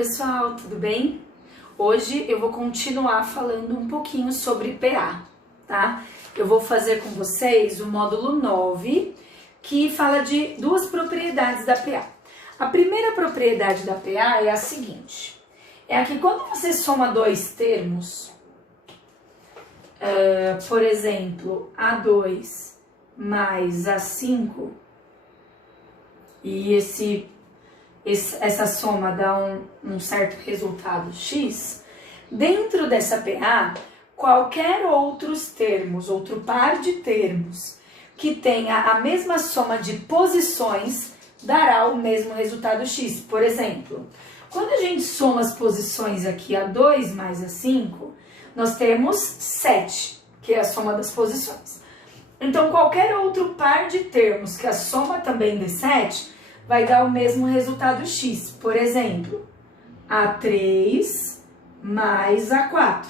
pessoal, tudo bem? Hoje eu vou continuar falando um pouquinho sobre PA, tá? Eu vou fazer com vocês o módulo 9, que fala de duas propriedades da PA. A primeira propriedade da PA é a seguinte, é que quando você soma dois termos, por exemplo, A2 mais A5, e essa soma dá um certo resultado X, dentro dessa PA, qualquer outros termos, outro par de termos que tenha a mesma soma de posições dará o mesmo resultado X. Por exemplo, quando a gente soma as posições aqui, A2 mais A5, nós temos 7, que é a soma das posições. Então, qualquer outro par de termos que a soma também dê 7, vai dar o mesmo resultado X. Por exemplo, A3 mais A4.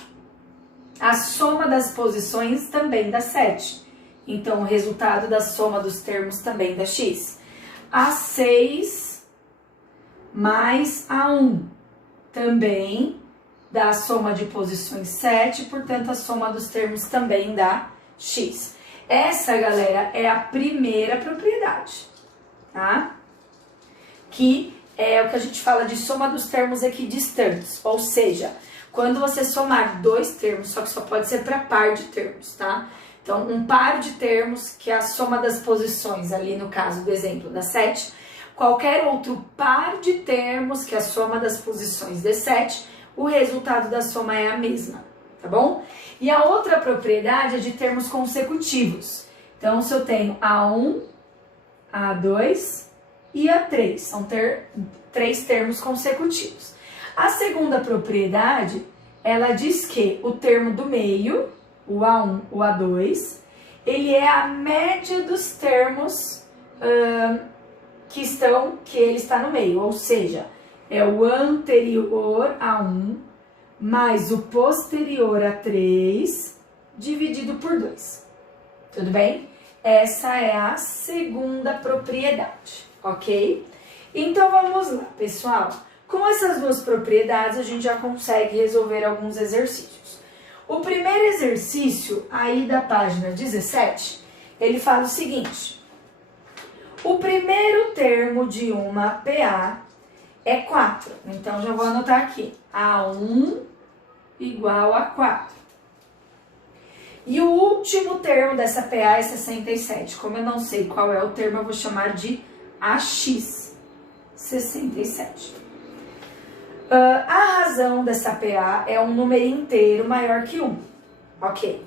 A soma das posições também dá 7. Então, o resultado da soma dos termos também dá X. A6 mais A1 também dá a soma de posições 7, portanto, a soma dos termos também dá X. Essa, galera, é a primeira propriedade, tá? Que é o que a gente fala de soma dos termos equidistantes, ou seja, quando você somar dois termos, só que só pode ser para par de termos, tá? Então, um par de termos, que é a soma das posições, ali no caso do exemplo da 7, qualquer outro par de termos, que é a soma das posições de 7, o resultado da soma é a mesma, tá bom? E a outra propriedade é de termos consecutivos. Então, se eu tenho A1, A2 e A3, são três termos consecutivos. A segunda propriedade, ela diz que o termo do meio, o A1, o A2, ele é a média dos termos que ele está no meio, ou seja, é o anterior a 1 mais o posterior a 3 dividido por 2. Tudo bem? Essa é a segunda propriedade, ok? Então vamos lá, pessoal. Com essas duas propriedades a gente já consegue resolver alguns exercícios. O primeiro exercício, aí da página 17, ele fala o seguinte. O primeiro termo de uma PA é 4. Então, já vou anotar aqui. A1 igual a 4. E o último termo dessa PA é 67. Como eu não sei qual é o termo, eu vou chamar de AX. 67. A razão dessa PA é um número inteiro maior que 1. Ok.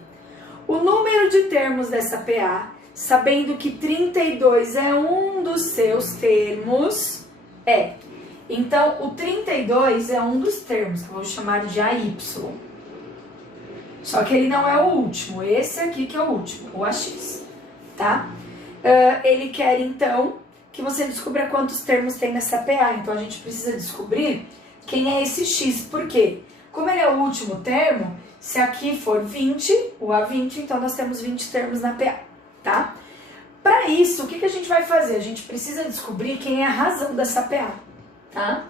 O número de termos dessa PA, sabendo que 32 é um dos seus termos, é. Então, o 32 é um dos termos, que eu vou chamar de AY. Só que ele não é o último, esse aqui que é o último, o AX, tá? Ele quer, então, que você descubra quantos termos tem nessa PA. Então, a gente precisa descobrir quem é esse X. Por quê? Como ele é o último termo, se aqui for 20, o A20, então nós temos 20 termos na PA, tá? Para isso, o que a gente vai fazer? A gente precisa descobrir quem é a razão dessa PA, tá?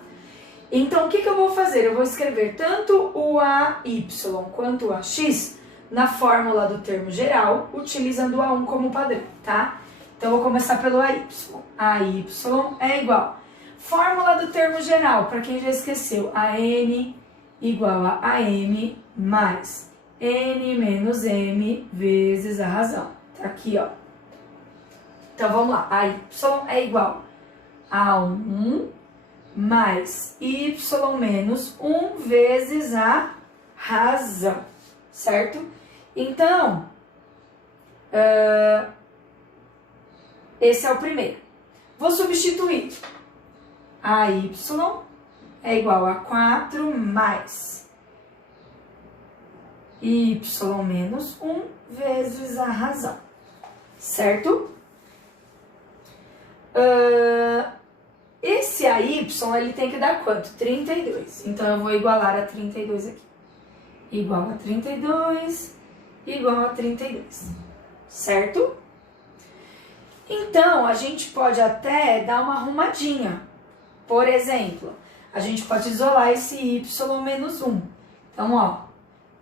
Então, o que eu vou fazer? Eu vou escrever tanto o AY quanto o AX na fórmula do termo geral, utilizando o A1 como padrão, tá? Então, eu vou começar pelo AY. AY é igual. Fórmula do termo geral, para quem já esqueceu, AN igual a AM mais N menos M vezes a razão. Tá aqui, ó. Então, vamos lá. AY é igual a 1 mais Y menos 1 vezes a razão, certo? Então, esse é o primeiro. Vou substituir. AY é igual a 4 mais Y menos 1 vezes a razão, certo? Esse AY, ele tem que dar quanto? 32. Então, eu vou igualar a 32 aqui. Igual a 32, igual a 32. Certo? Então, a gente pode até dar uma arrumadinha. Por exemplo, a gente pode isolar esse y menos 1. Então, ó,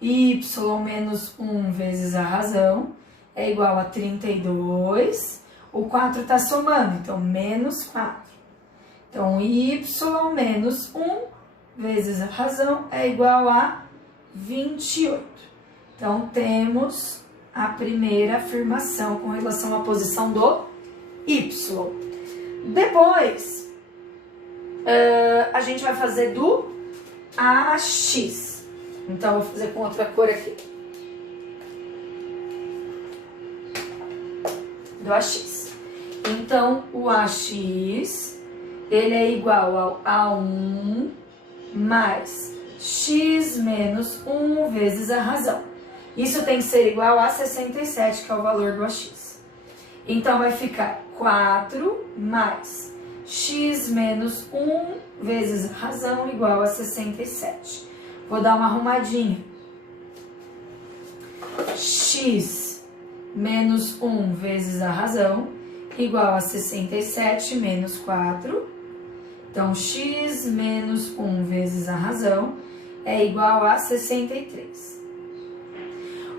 y menos 1 vezes a razão é igual a 32. O 4 está somando, então menos 4. Então, y menos 1 vezes a razão é igual a 28. Então, temos a primeira afirmação com relação à posição do y. Depois, a gente vai fazer do AX. Então, vou fazer com outra cor aqui. Do AX. Então, o AX, ele é igual ao A1 mais x menos 1 vezes a razão. Isso tem que ser igual a 67, que é o valor do AX. Então, vai ficar 4 mais x menos 1 vezes a razão igual a 67. Vou dar uma arrumadinha. X menos 1 vezes a razão igual a 67 menos 4. Então, x menos 1 vezes a razão é igual a 63.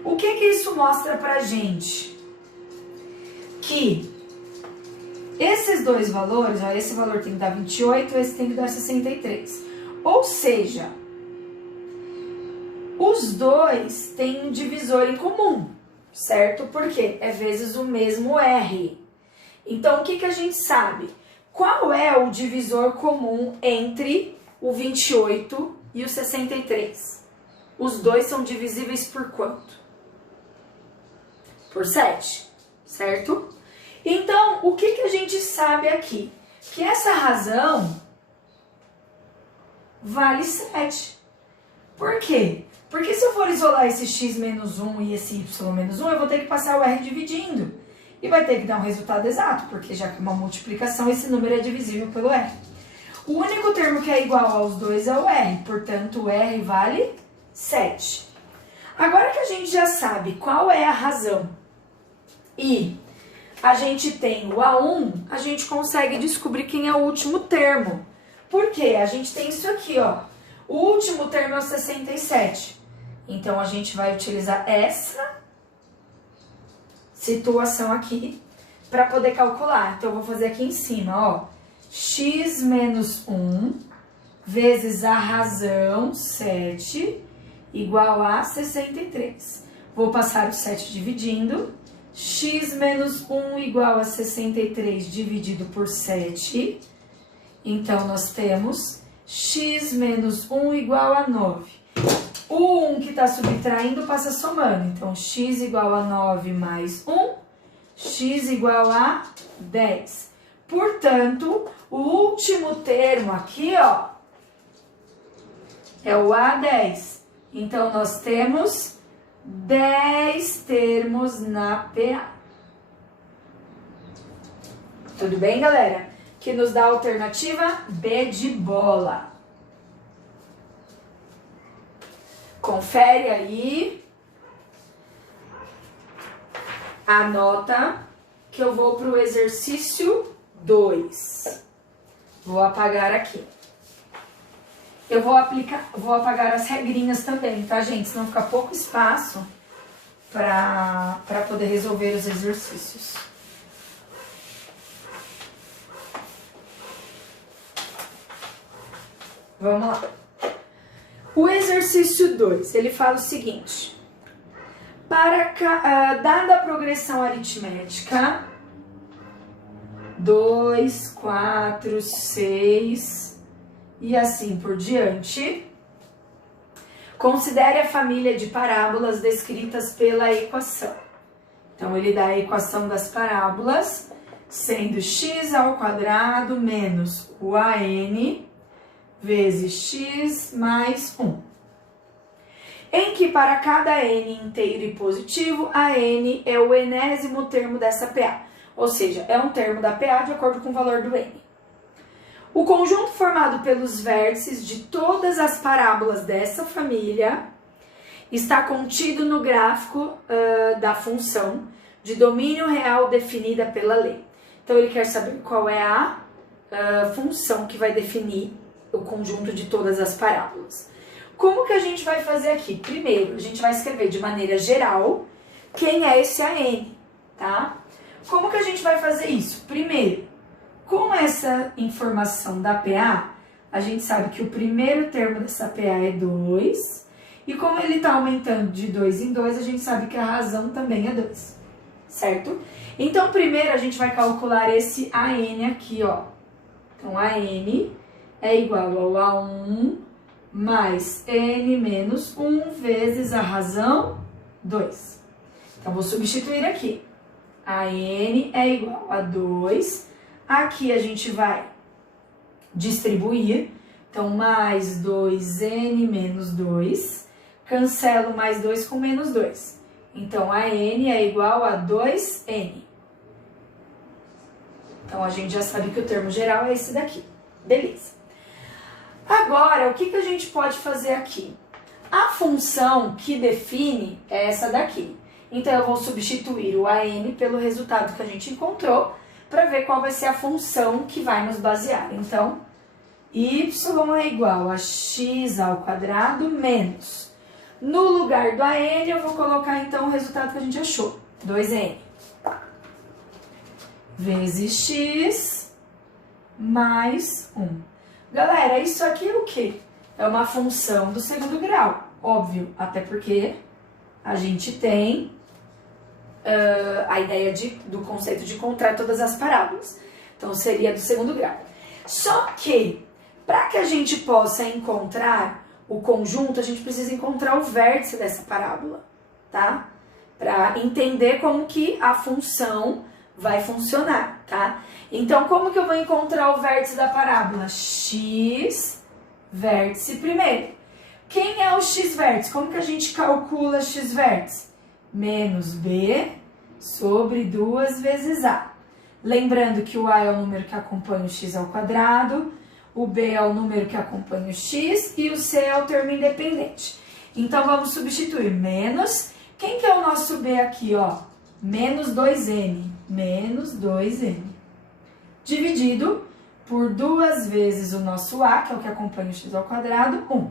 O que isso mostra pra gente? Que esses dois valores, ó, esse valor tem que dar 28, esse tem que dar 63. Ou seja, os dois têm um divisor em comum, certo? Porque é vezes o mesmo R. Então, o que a gente sabe? Qual é o divisor comum entre o 28 e o 63? Os dois são divisíveis por quanto? Por 7, certo? Então, o que a gente sabe aqui? Que essa razão vale 7. Por quê? Porque se eu for isolar esse x menos 1 e esse y menos 1, eu vou ter que passar o r dividindo. E vai ter que dar um resultado exato, porque já que é uma multiplicação, esse número é divisível pelo r. O único termo que é igual aos dois é o r, portanto o r vale 7. Agora que a gente já sabe qual é a razão e a gente tem o A1, a gente consegue descobrir quem é o último termo. Por quê? A gente tem isso aqui, ó. O último termo é o 67. Então, a gente vai utilizar essa situação aqui para poder calcular. Então, eu vou fazer aqui em cima, ó. X menos 1 vezes a razão 7 igual a 63. Vou passar o 7 dividindo. X menos 1 igual a 63 dividido por 7. Então, nós temos x menos 1 igual a 9. O 1 que está subtraindo passa somando. Então, x igual a 9 mais 1, x igual a 10. Portanto, o último termo aqui, ó, é o A10. Então, nós temos 10 termos na PA. Tudo bem, galera? Que nos dá a alternativa B de bola. Confere aí. Anota que eu vou para o exercício 2. Vou apagar aqui. Eu vou apagar as regrinhas também, tá, gente? Senão fica pouco espaço para poder resolver os exercícios. Vamos lá. O exercício 2, ele fala o seguinte. Dada a progressão aritmética, 2, 4, 6... e assim por diante, considere a família de parábolas descritas pela equação. Então, ele dá a equação das parábolas, sendo x ao quadrado menos o AN vezes x mais 1. Em que para cada n inteiro e positivo, a n é o enésimo termo dessa PA. Ou seja, é um termo da PA de acordo com o valor do n. O conjunto formado pelos vértices de todas as parábolas dessa família está contido no gráfico da função de domínio real definida pela lei. Então, ele quer saber qual é a função que vai definir o conjunto de todas as parábolas. Como que a gente vai fazer aqui? Primeiro, a gente vai escrever de maneira geral quem é esse AN, tá? Como que a gente vai fazer isso? Primeiro, com essa informação da PA, a gente sabe que o primeiro termo dessa PA é 2, e como ele está aumentando de 2 em 2, a gente sabe que a razão também é 2, certo? Então, primeiro a gente vai calcular esse AN aqui, ó. Então, AN é igual ao A1 mais N menos 1 vezes a razão 2. Então, vou substituir aqui. AN é igual a 2. Aqui a gente vai distribuir. Então, mais 2N menos 2. Cancelo mais 2 com menos 2. Então, a N é igual a 2N. Então, a gente já sabe que o termo geral é esse daqui. Beleza. Agora, o que a gente pode fazer aqui? A função que define é essa daqui. Então, eu vou substituir o AN pelo resultado que a gente encontrou para ver qual vai ser a função que vai nos basear. Então, y é igual a x ao quadrado menos. No lugar do AN, eu vou colocar, então, o resultado que a gente achou. 2N. Vezes x mais 1. Galera, isso aqui é o quê? É uma função do segundo grau. Óbvio, até porque a gente tem a ideia do conceito de encontrar todas as parábolas. Então, seria do segundo grau. Só que, para que a gente possa encontrar o conjunto, a gente precisa encontrar o vértice dessa parábola, tá? Para entender como que a função vai funcionar, tá? Então, como que eu vou encontrar o vértice da parábola? X vértice primeiro. Quem é o x vértice? Como que a gente calcula x vértice? Menos b sobre 2 vezes a. Lembrando que o a é o número que acompanha o x ao quadrado, o b é o número que acompanha o x e o c é o termo independente. Então, vamos substituir menos. Quem que é o nosso b aqui, ó? Menos 2n. Menos 2n. Dividido por 2 vezes o nosso a, que é o que acompanha o x ao quadrado, 1.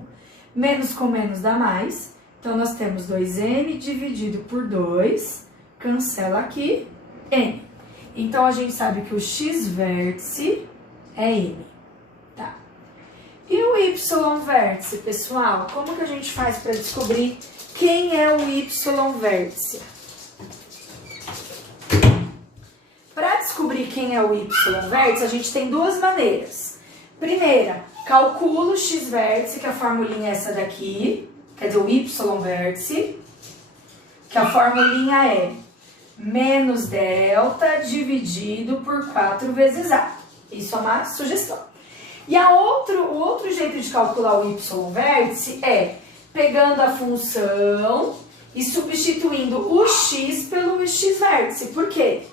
Menos com menos dá mais. Então, nós temos 2n dividido por 2. Cancela aqui, n. Então, a gente sabe que o x vértice é n. Tá? E o y vértice, pessoal? Como que a gente faz para descobrir quem é o y vértice? Para descobrir quem é o y vértice, a gente tem duas maneiras. Primeira, calculo o x vértice, que a formulinha é essa daqui, quer dizer, o y vértice, que a formulinha é menos delta dividido por 4 vezes a. Isso é uma sugestão. E o outro jeito de calcular o y vértice é pegando a função e substituindo o x pelo x vértice. Por quê?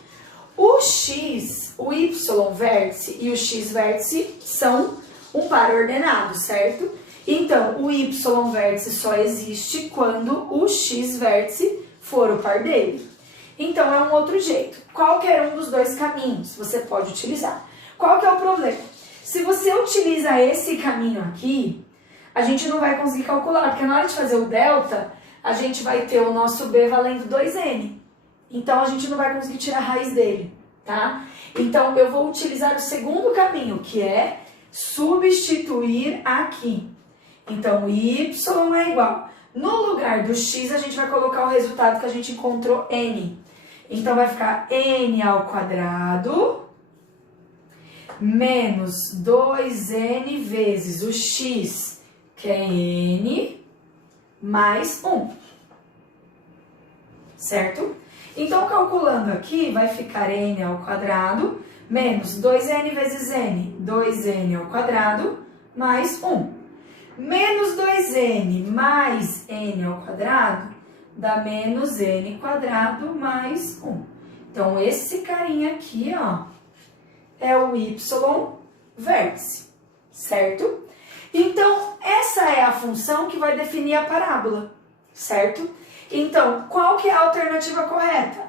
O x, o y vértice e o x vértice são um par ordenado, certo? Então, o y vértice só existe quando o x vértice for o par dele. Então, é um outro jeito. Qualquer um dos dois caminhos você pode utilizar. Qual que é o problema? Se você utiliza esse caminho aqui, a gente não vai conseguir calcular, porque na hora de fazer o delta, a gente vai ter o nosso b valendo 2n. Então, a gente não vai conseguir tirar a raiz dele, tá? Então, eu vou utilizar o segundo caminho, que é substituir aqui. Então, y é igual. No lugar do x, a gente vai colocar o resultado que a gente encontrou, n. Então, vai ficar n ao quadrado menos 2n vezes o x, que é n, mais 1. Certo? Então, calculando aqui, vai ficar n ao quadrado menos 2n vezes n, 2n ao quadrado, mais 1. Menos 2n mais n ao quadrado dá menos n quadrado mais 1. Então, esse carinha aqui, ó, é o y vértice, certo? Então, essa é a função que vai definir a parábola, certo? Então, qual que é a alternativa correta?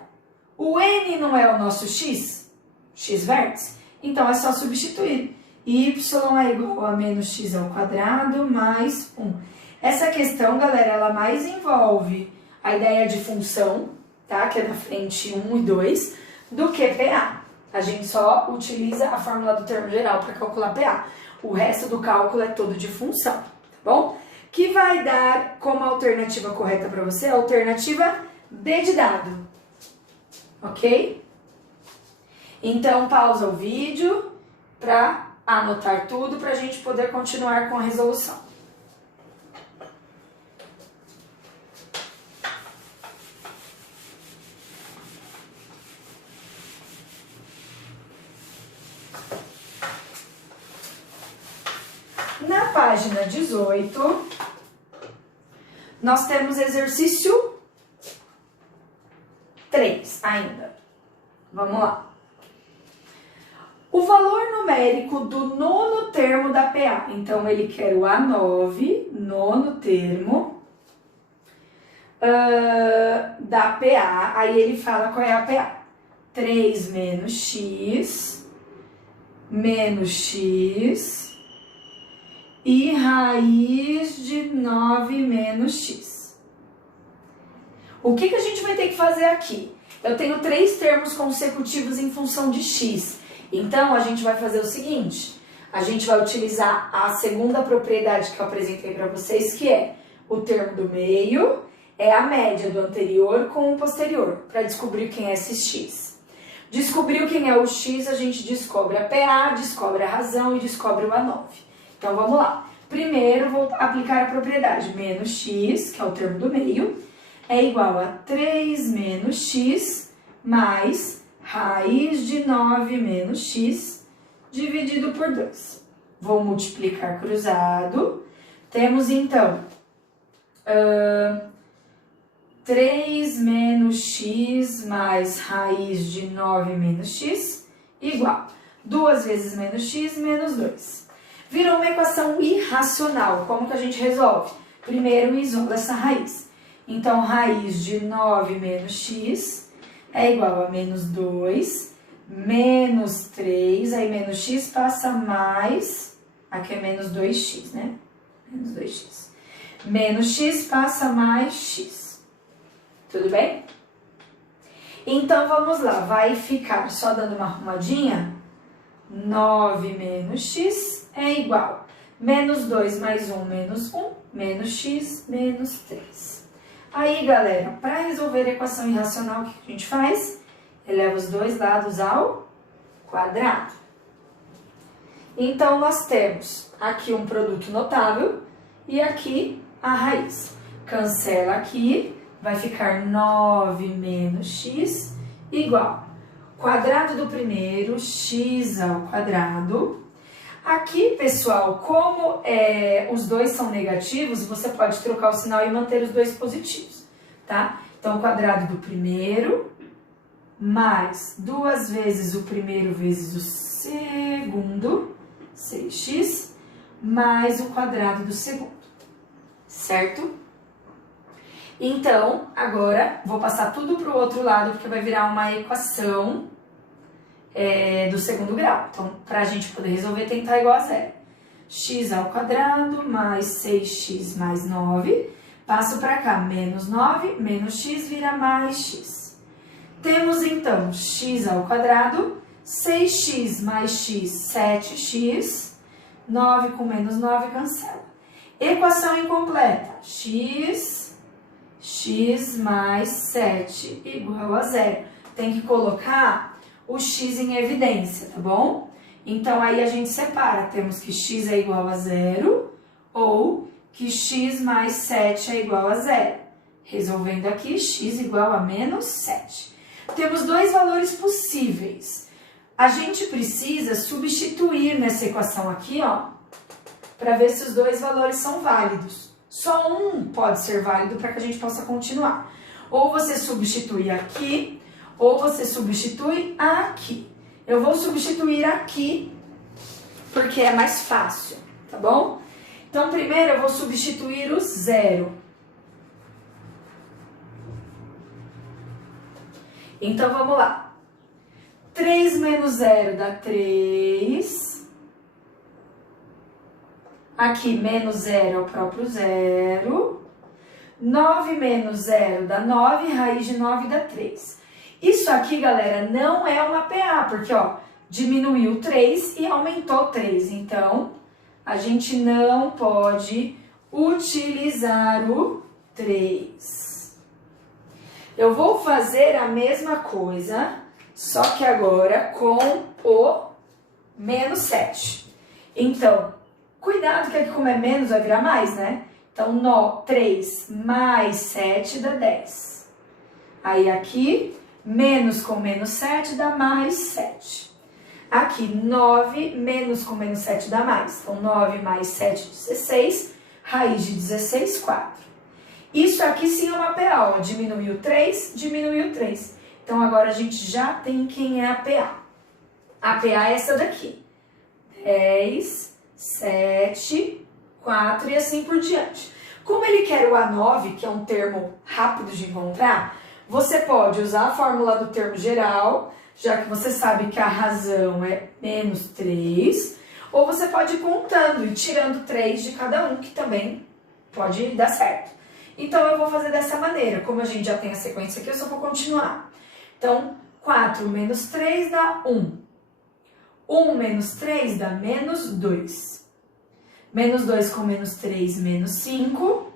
O n não é o nosso x? X vértice? Então, é só substituir. y é igual a menos x ao quadrado mais 1. Essa questão, galera, ela mais envolve a ideia de função, tá? Que é na frente 1 e 2, do que PA. A gente só utiliza a fórmula do termo geral para calcular PA. O resto do cálculo é todo de função, tá bom? Que vai dar como alternativa correta para você a alternativa D de dado, ok? Então, pausa o vídeo para anotar tudo para a gente poder continuar com a resolução. Na página 18, nós temos exercício 3 ainda. Vamos lá. O valor numérico do nono termo da PA. Então, ele quer o A9, nono termo, da PA. Aí ele fala qual é a PA. 3 menos x e raiz de 9 menos x. O que a gente vai ter que fazer aqui? Eu tenho 3 termos consecutivos em função de x. Então, a gente vai fazer o seguinte. A gente vai utilizar a segunda propriedade que eu apresentei para vocês, que é o termo do meio, é a média do anterior com o posterior, para descobrir quem é esse x. Descobriu quem é o x, a gente descobre a PA, descobre a razão e descobre o A9. Então, vamos lá. Primeiro, vou aplicar a propriedade. Menos x, que é o termo do meio, é igual a 3 menos x mais raiz de 9 menos x dividido por 2. Vou multiplicar cruzado. Temos, então, 3 menos x mais raiz de 9 menos x igual 2 vezes menos x menos 2. Virou uma equação irracional. Como que a gente resolve? Primeiro, isola essa raiz. Então, raiz de 9 menos x é igual a menos 2, menos 3, aí menos x passa mais, aqui é menos 2x, né? Menos 2x. Menos x passa mais x. Tudo bem? Então, vamos lá. Vai ficar, só dando uma arrumadinha, 9 menos x é igual menos 2 mais 1 menos 1, menos x menos 3. Aí, galera, para resolver a equação irracional, o que a gente faz? Eleva os dois lados ao quadrado. Então, nós temos aqui um produto notável e aqui a raiz. Cancela aqui, vai ficar 9 menos x igual quadrado do primeiro, x ao quadrado. Aqui, pessoal, como os dois são negativos, você pode trocar o sinal e manter os dois positivos, tá? Então, quadrado do primeiro mais 2 vezes o primeiro vezes o segundo, 6x, mais o quadrado do segundo, certo? Então, agora, vou passar tudo para o outro lado, porque vai virar uma equação do segundo grau. Então, para a gente poder resolver, tem que estar igual a zero. X ao quadrado mais 6x mais 9. Passo para cá, menos 9, menos x vira mais x. Temos, então, x ao quadrado, 6x mais x, 7x. 9 com menos 9 cancela. Equação incompleta. X mais 7 igual a zero. Tem que colocar o x em evidência, tá bom? Então, aí a gente separa. Temos que x é igual a zero ou que x mais 7 é igual a zero. Resolvendo aqui, x igual a menos 7. Temos dois valores possíveis. A gente precisa substituir nessa equação aqui, ó, para ver se os dois valores são válidos. Só um pode ser válido para que a gente possa continuar. Ou você substitui aqui, ou você substitui aqui. Eu vou substituir aqui, porque é mais fácil, tá bom? Então, primeiro eu vou substituir o zero. Então, vamos lá. 3 menos 0 dá 3. Aqui, menos 0 é o próprio 0. 9 menos 0 dá 9, raiz de 9 dá 3. Isso aqui, galera, não é uma PA, porque, ó, diminuiu 3 e aumentou 3. Então, a gente não pode utilizar o 3. Eu vou fazer a mesma coisa, só que agora com o menos 7. Então, cuidado que aqui como é menos vai virar mais, né? Então, 3 mais 7 dá 10. Aí aqui, menos com menos 7 dá mais 7. Aqui, 9 menos com menos 7 dá mais. Então, 9 mais 7, 16. Raiz de 16, 4. Isso aqui sim é uma PA, ó. Diminuiu 3, diminuiu 3. Então, agora a gente já tem quem é a PA. A PA é essa daqui. 10, 7, 4 e assim por diante. Como ele quer o A9, que é um termo rápido de encontrar, você pode usar a fórmula do termo geral, já que você sabe que a razão é menos 3, ou você pode ir contando e tirando 3 de cada um, que também pode dar certo. Então, eu vou fazer dessa maneira. Como a gente já tem a sequência aqui, eu só vou continuar. Então, 4 menos 3 dá 1. 1 menos 3 dá menos 2. Menos 2 com menos 3, menos 5.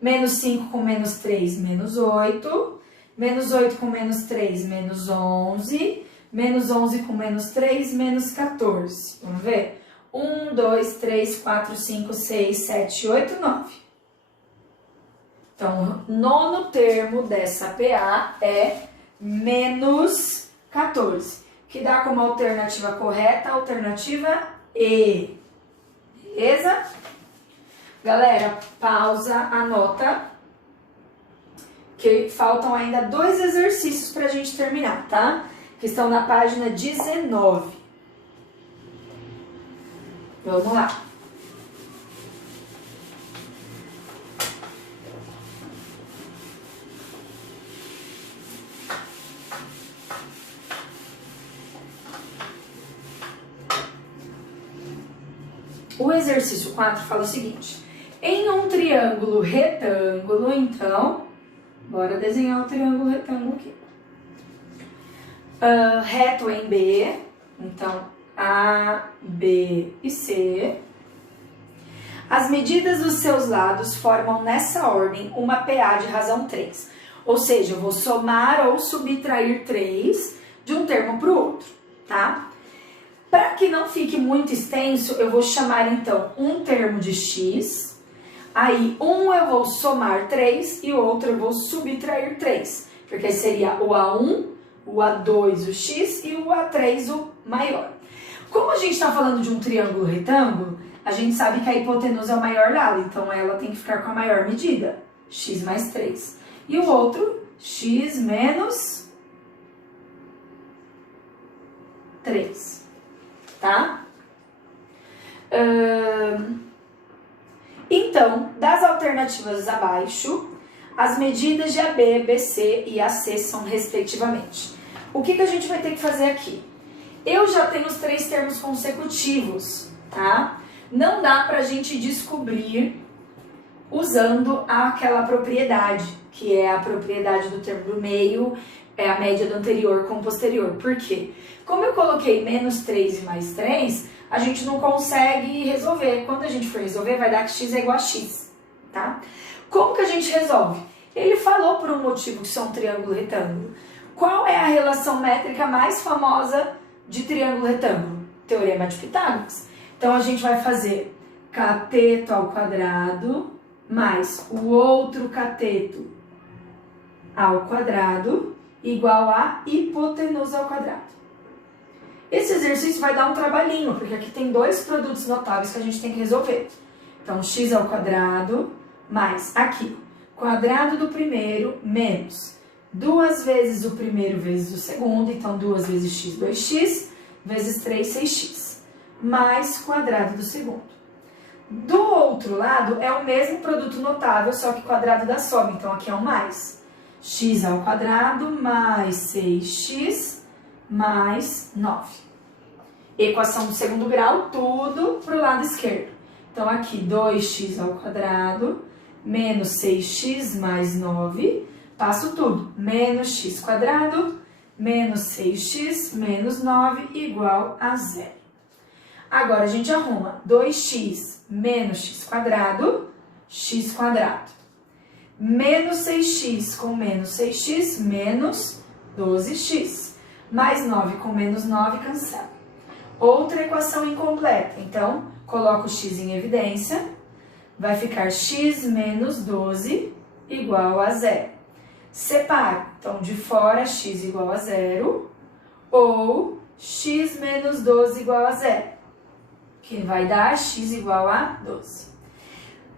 Menos 5 com menos 3, menos 8. Menos 8 com menos 3, menos 11. Menos 11 com menos 3, menos 14. Vamos ver? 1, 2, 3, 4, 5, 6, 7, 8, 9. Então, o nono termo dessa PA é menos 14, que dá como alternativa correta a alternativa E. Beleza? Galera, pausa, anota, que faltam ainda 2 exercícios para a gente terminar, tá? Que estão na página 19. Vamos lá. O exercício 4 fala o seguinte: em um triângulo retângulo, então, bora desenhar o triângulo retângulo aqui. Reto em B, então A, B e C. As medidas dos seus lados formam nessa ordem uma PA de razão 3. Ou seja, eu vou somar ou subtrair 3 de um termo para o outro, tá? Para que não fique muito extenso, eu vou chamar então um termo de x, aí um eu vou somar 3 e o outro eu vou subtrair 3, porque seria o A1, o A2 o x e o A3 o maior. Como a gente está falando de um triângulo retângulo, a gente sabe que a hipotenusa é o maior lado, então ela tem que ficar com a maior medida, x mais 3. E o outro, x menos 3. Tá? Então, das alternativas abaixo, as medidas de AB, BC e AC são respectivamente. O que a gente vai ter que fazer aqui? Eu já tenho os 3 termos consecutivos, tá? Não dá pra gente descobrir usando aquela propriedade, que é a propriedade do termo do meio, é a média do anterior com o posterior. Por quê? Como eu coloquei menos 3 e mais 3, a gente não consegue resolver. Quando a gente for resolver, vai dar que x é igual a x, tá? Como que a gente resolve? Ele falou por um motivo que isso é um triângulo retângulo. Qual é a relação métrica mais famosa de triângulo retângulo? Teorema de Pitágoras. Então, a gente vai fazer cateto ao quadrado mais o outro cateto ao quadrado igual a hipotenusa ao quadrado. Esse exercício vai dar um trabalhinho, porque aqui tem 2 produtos notáveis que a gente tem que resolver. Então, x ao quadrado mais aqui, quadrado do primeiro menos 2 vezes o primeiro vezes o segundo, então 2 vezes x, 2x, vezes 3, 6x, mais quadrado do segundo. Do outro lado, é o mesmo produto notável, só que quadrado da soma, então aqui é um mais. X ao quadrado mais 6x mais 9. Equação do segundo grau, tudo para o lado esquerdo. Então, aqui, 2x ao quadrado menos 6x mais 9. Passo tudo. Menos x quadrado menos 6x menos 9 igual a 0. Agora, a gente arruma 2x menos x quadrado, menos 6x com menos 6x, menos 12x. Mais 9 com menos 9, cancela. Outra equação incompleta. Então, coloco o x em evidência. Vai ficar x menos 12 igual a 0. Separo. Então, de fora, x igual a 0. Ou x menos 12 igual a 0. Que vai dar x igual a 12.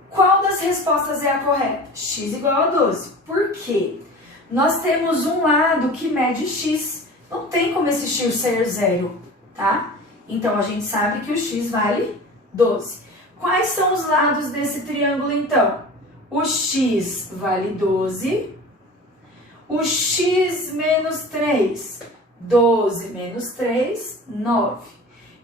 Qual das respostas é a correta? X igual a 12. Por quê? Nós temos um lado que mede x. Não tem como esse x ser 0, tá? Então, a gente sabe que o x vale 12. Quais são os lados desse triângulo, então? O x vale 12. O x menos 3. 12 menos 3, 9.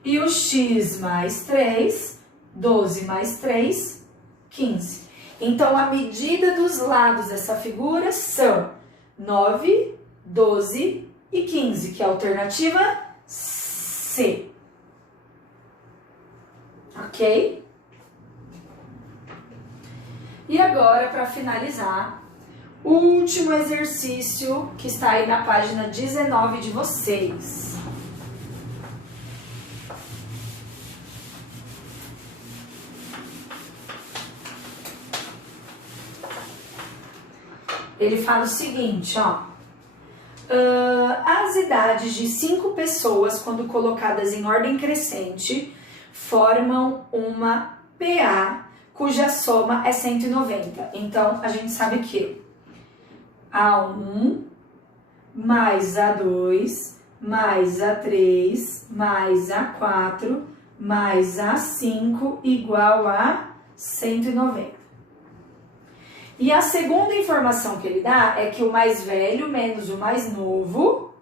E o x mais 3, 12 mais 3, 15. Então, a medida dos lados dessa figura são 9, 12 e 15, que é a alternativa C. Ok? E agora, para finalizar, o último exercício que está aí na página 19 de vocês. Ele fala o seguinte, ó. As idades de 5 pessoas, quando colocadas em ordem crescente, formam uma PA, cuja soma é 190. Então, a gente sabe que A1 mais A2 mais A3 mais A4 mais A5 igual a 190. E a segunda informação que ele dá é que o mais velho menos o mais novo,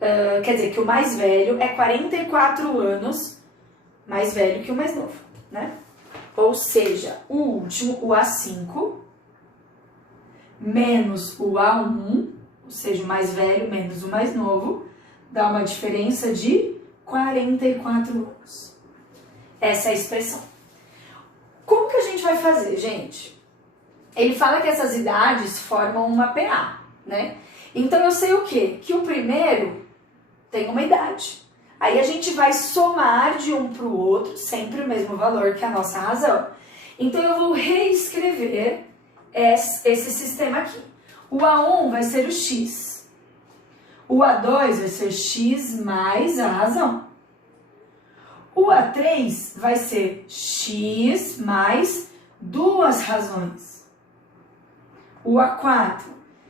quer dizer, que o mais velho é 44 anos mais velho que o mais novo, né? Ou seja, o último, o A5, menos o A1, ou seja, o mais velho menos o mais novo, dá uma diferença de 44 anos. Essa é a expressão. Como que a gente vai fazer, gente? Ele fala que essas idades formam uma PA, né? Então, eu sei o quê? Que o primeiro tem uma idade. Aí, a gente vai somar de um para o outro, sempre o mesmo valor que a nossa razão. Então, eu vou reescrever esse sistema aqui. O A1 vai ser o x. O A2 vai ser x mais a razão. O A3 vai ser x mais 2 razões. O A4,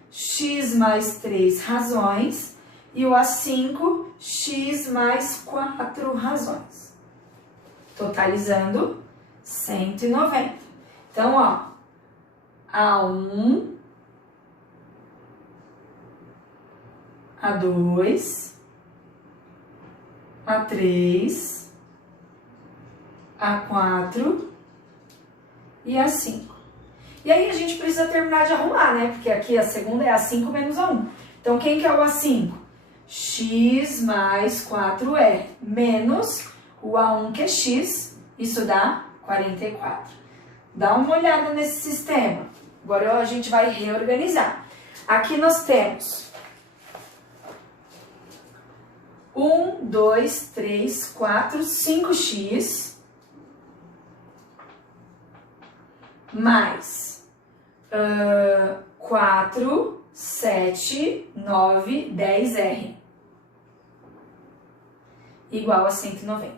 x mais 3 razões. E o A5, x mais 4 razões. Totalizando 190. Então, ó, A1, A2, A3, A4 e A5. E aí a gente precisa terminar de arrumar, né? Porque aqui a segunda é A5 menos A1. Então, quem que é o A5? X mais 4R menos o A1 que é X, isso dá 44. Dá uma olhada nesse sistema. Agora a gente vai reorganizar. Aqui nós temos 1, 2, 3, 4, 5x mais 4, 7, 9, 10R igual a 190.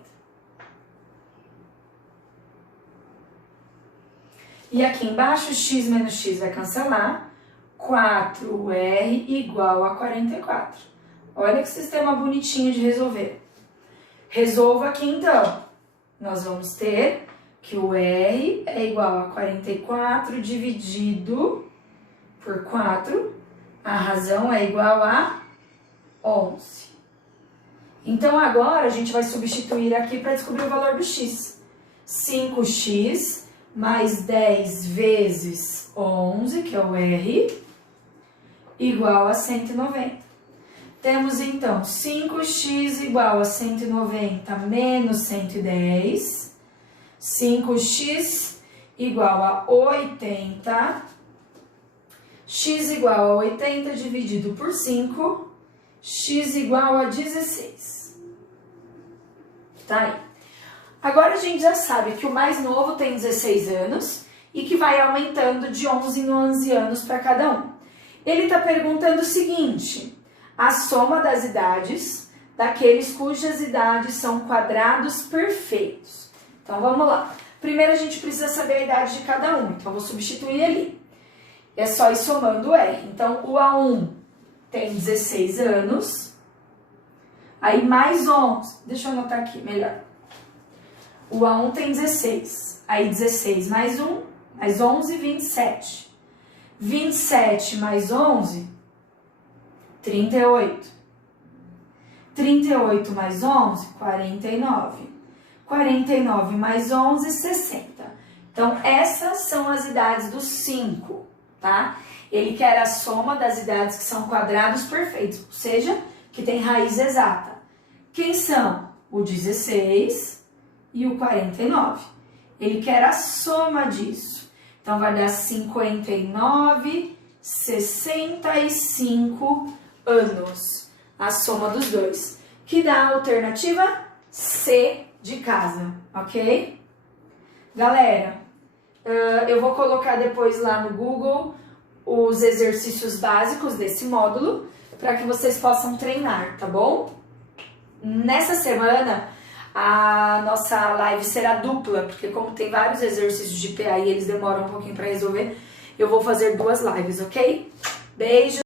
E aqui embaixo, x menos x vai cancelar, 4R igual a 44. Olha que sistema bonitinho de resolver. Resolva aqui então. Nós vamos ter que o R é igual a 44 dividido por 4. A razão é igual a 11. Então agora a gente vai substituir aqui para descobrir o valor do x. 5x mais 10 vezes 11, que é o R, igual a 190. Temos então 5x igual a 190 menos 110. 5x igual a 80. X igual a 80 dividido por 5. X igual a 16. Tá aí. Agora a gente já sabe que o mais novo tem 16 anos e que vai aumentando de 11 em 11 anos para cada um. Ele está perguntando o seguinte: a soma das idades daqueles cujas idades são quadrados perfeitos. Então vamos lá. Primeiro a gente precisa saber a idade de cada um, então eu vou substituir ali. É só ir somando o R. Então o A1 tem 16 anos, aí mais 11, deixa eu anotar aqui melhor. O A1 tem 16, aí 16 mais 1, mais 11, 27. 27 mais 11, 38. 38 mais 11, 49. 49 mais 11, 60. Então, essas são as idades dos 5, tá? Ele quer a soma das idades que são quadrados perfeitos, ou seja, que tem raiz exata. Quem são? O 16 e o 49. Ele quer a soma disso. Então, vai dar 59, 65 anos. A soma dos dois. Que dá a alternativa C de casa, ok? Galera, eu vou colocar depois lá no Google os exercícios básicos desse módulo para que vocês possam treinar, tá bom? Nessa semana, a nossa live será dupla, porque como tem vários exercícios de PA e eles demoram um pouquinho para resolver, eu vou fazer 2 lives, ok? Beijo!